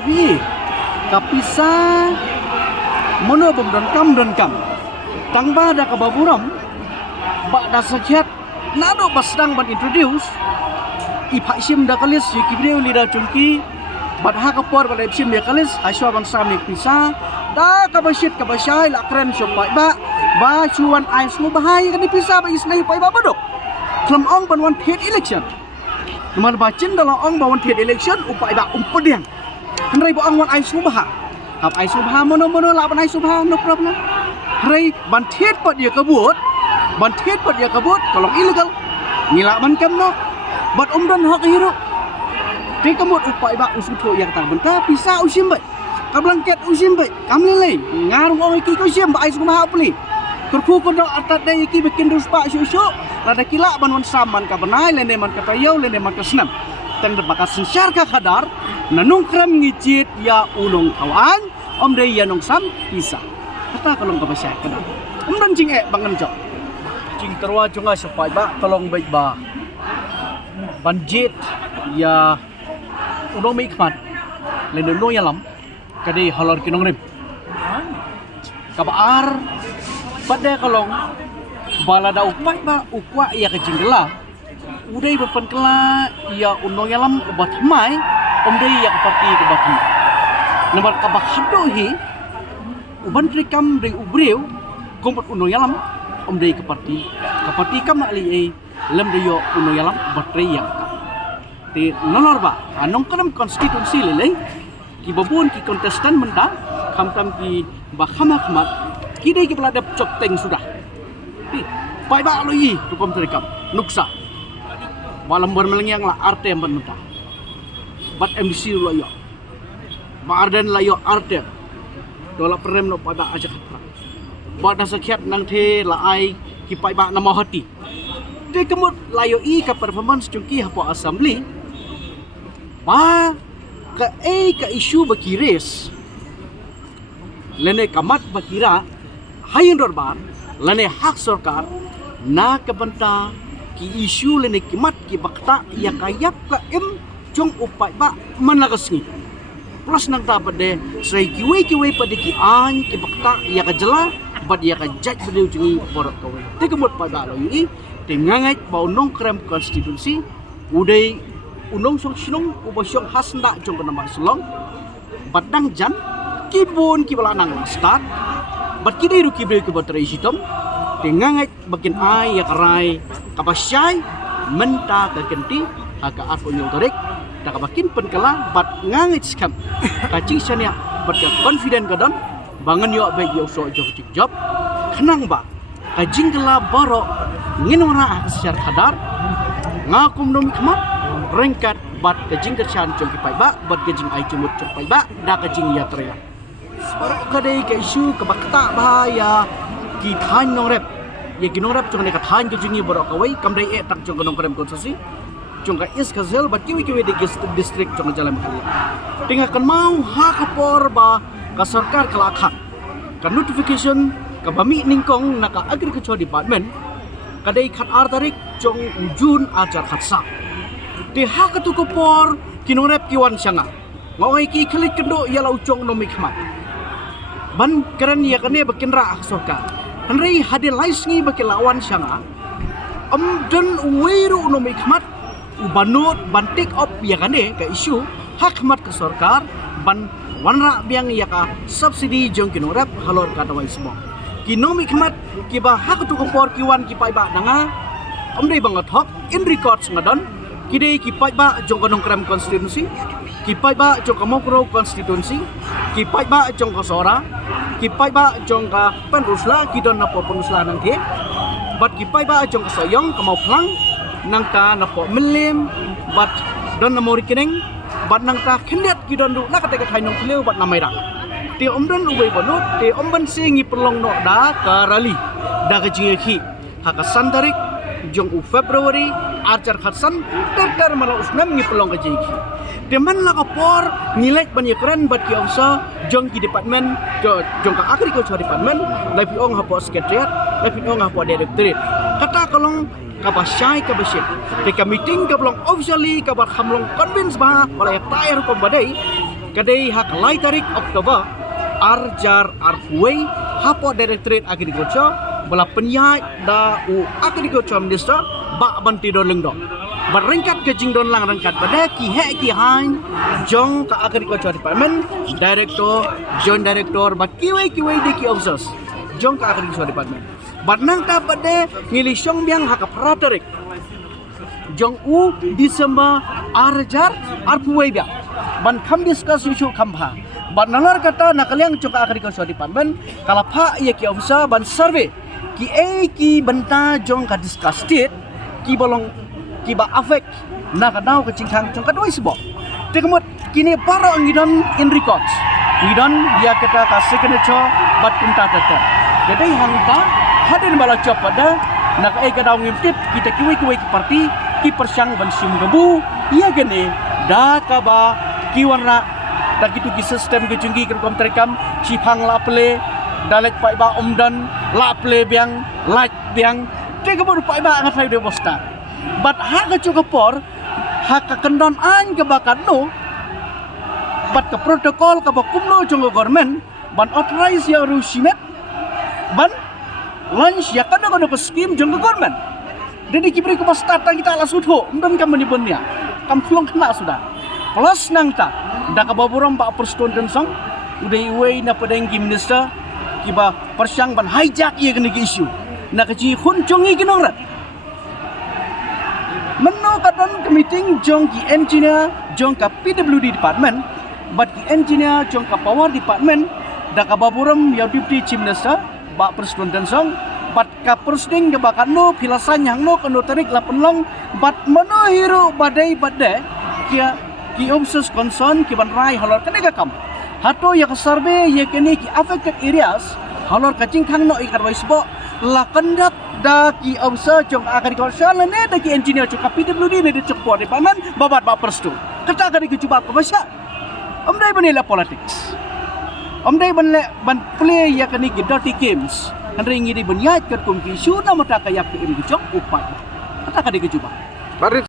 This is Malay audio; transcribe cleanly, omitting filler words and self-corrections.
tapi kapisa mono bom dan kam tangba da kababuram ba da sakhet nado basdang ban introduce iphasim da kalis yikibreu lida chungki bat ha kapor ba lepsim ya kalis haswa ban samik pisa da kabasit kabasai lakren sopai ba chuan ais mo bahai kan pisa ba isnai pai ba badok klam ong ban one third election Naman ba chin dalam ong ba one third election upai ba umpediang Henry ba ong one ais mo baha hap ais mo baha mono la ban ais mo baha no problem Henry ban third pat dia kabut kalong illegal ngila man kam no bat dan hak hiro te kamut upai ba usutho yang tang benta pisa usim ba kablangket usim ba kamlele ngarung ong iki ko sim ba ais mo baha pli kurku ko do atat dai iki bikin ruspa syusyu rada kila ban wan saman ka benai lene man ka tayau lene man ka senam tang de bakas sensyar ka khadar nanung kram ngicit ya ulung kawan om dei ya nong sam bisa kata kalong ka basya kana dan jing bangan jo jing terwa junga sapai ba kalong baik ba banjit ya ulung mi khmat lene no ya lam kadi halor kinong rim kabar pada kalong balada upak ba ukwa ya kejinggela udai berpan kela ya unong yalam obat mai omdai ya keparti kebat nomor kabak hadohi uban trikam dari ubreu kompot unong yalam omdai keparti kam ali lem deyo unong yalam baterai yang ti nonor ba anong kanam konstitusi lele ki babun ki kontestan menda kam ki bakhama khmat kidai ki pelada cok teng sudah pai ba loi tukom terikam nuksa malam bermelengyang la arte yang benuta bat MDC lo yo ba arden la yo arte dola perem no pada aja kapra ba da sakhiat nang the la ai ki pai ba nama hati de kemut la yo I ka performance chungki hapo assembly ba ka isu bakires lene kamat bakira hayin dorbar lane hak sarkar na kabanta ki isu lene kimat ki bakta ya kayap ka jong upai ba managasngi plus nang dapat de srai kiwe pada ki an ki bakta ya ka jela bad ya ka jaj bede jungi borok kawe te kemot pa ba lo yi te ngangai ba unong krem konstitusi udai unong song sinong ubosong hasnda jong nama selong badang jan kibun ki balanang start bat kidai ruki bre ke baterai hitam tengangai bakin ai ya karai kapasyai menta ka kenti aka arpo nyo torek ta kabakin penkala bat ngangai skam kacing sania bat confident kadon bangan yo baik yo so job kenang ba kajing kala baro nginora secara kadar ngakum nom khmat rengkat bat kajing kersan jong pai ba bat kajing ai cumut pai ba da kajing ya trela kadai ke isu kebakta bahaya ki than nong rep ye ki nong rep jong ne ka than ke jingi borok kawai kamdai tak jong nong krem konsesi jong ka is kazel bat kiwi de district jong jalan kuya tinga kan mau ha kapor ba ka sarkar kelakha ka notification ka bami ningkong na ka agriculture department kadai khat ar tarik jong ujun ajar khatsa ti ha ka tu kapor ki nong rep ki wan sanga ngai ki khalit kendo ya lau jong no mikmat ban keren ya kane bakin ra soka henry hadil laisngi bakin lawan syanga dan uwiru no mikmat ubanut bantik op ya kane ka isu hak mat ke sarkar ban wanra biang ya ka subsidi jong kinorap halor katawai semua kino mikmat ki ba hak tu kompor kiwan ki pai ba danga amdei bangat hok in records ngadon kidei ki pai ba jong kanong krem konstitusi ki pai ba jong kamokro konstitusi ki pai ba jong kosora ki pai ba jong ka penrusla ki don napo penrusla nang the bat ki pai ba jong kasoyong kamau plang nang ka napo melim bat don namori kineng bat nang ka khendet ki don du na ka te ka thainong kleu bat namai ra te omdan ubei bonut te omban singi perlong no da karali da ka jingi haka sandarik jong u Februari arcar khatsan ter mala usnam ngi pelong ka jingi teman la kapor nilai ban keren bat ki ofsa jong ki department jong ka agriculture department lai pi ong hapo secretariat lai pi ong hapo directorate kata kalong kabasyai kabasyai te ka meeting ka belong officially ka bat hamlong convince ba wala ya tayar ko badai kadai hak lai tarik Oktober arjar arpuai hapo Directorate Agriculture bala penyai da u Agriculture Minister ba banti do lengdo berengkat ke jing don lang rengkat pada ki hain jong ka Agriculture Department Director Joint Director ba kiwai di ki officers jong ka Agriculture Department bat nang ta pada ngili syong biang hak pratarik jong u Disember arjar arpuai biang ban kham discuss isu khamha ban nalar kata nakaliang jong ka Agriculture Department kalapha ye ki officer ban survey ki benta jong ka discuss state ki bolong ki ba affect na kadau ke cingkang jong ka doi sebab tekemut kini para ngidon in records ngidon dia kata ka signature bat kunta tata jadi hangta hadin bala chop pada nak kadau ngimtit kita kiwi ki parti ki persyang ban sim gebu ia gene da ka ba ki warna da gitu ki sistem ke junggi ke kom terekam cipang la ple dalek pai ba omdan la ple biang light biang tekemut pai ba ngatai de bosta bat hak ke cukupor hak ke kendon an ke bakat no bat ke protokol ke bakumno jong government ban authorize ya rusimet ban lunch ya kan ke scheme jong government jadi kibri ke start kita ala sudho dan kam menibunnya kam fulong kena sudah plus nang ta da ka baburam ba perston dan song udai wei na padang minister kiba persyang ban hijack ye kena isu na ka ji khun jongi kinongrat Meno kadon meeting jong ki engineer jong ka PWD department but ki engineer jong ka power department da ka baburam ya deputy chief minister ba presiden dan song but ka presiden ke bakan no pilasan yang no keno tarik la penlong but meno hero badai ki officers concern ki ban rai halor kene ka kam hato ya ka survey ye kene ki affected areas halor ka cingkhang no ikar waisbo la kandak da ki officer jong agriculture ne da ki engineer jong PWD ne de cepo department babat ba perstu kata ka di cuba ko basya amdai banela politics amdai ban play ya kani ki dirty games andre ngi di banyat kat kum ki su na mata kayak ki jong upat kata ka di cuba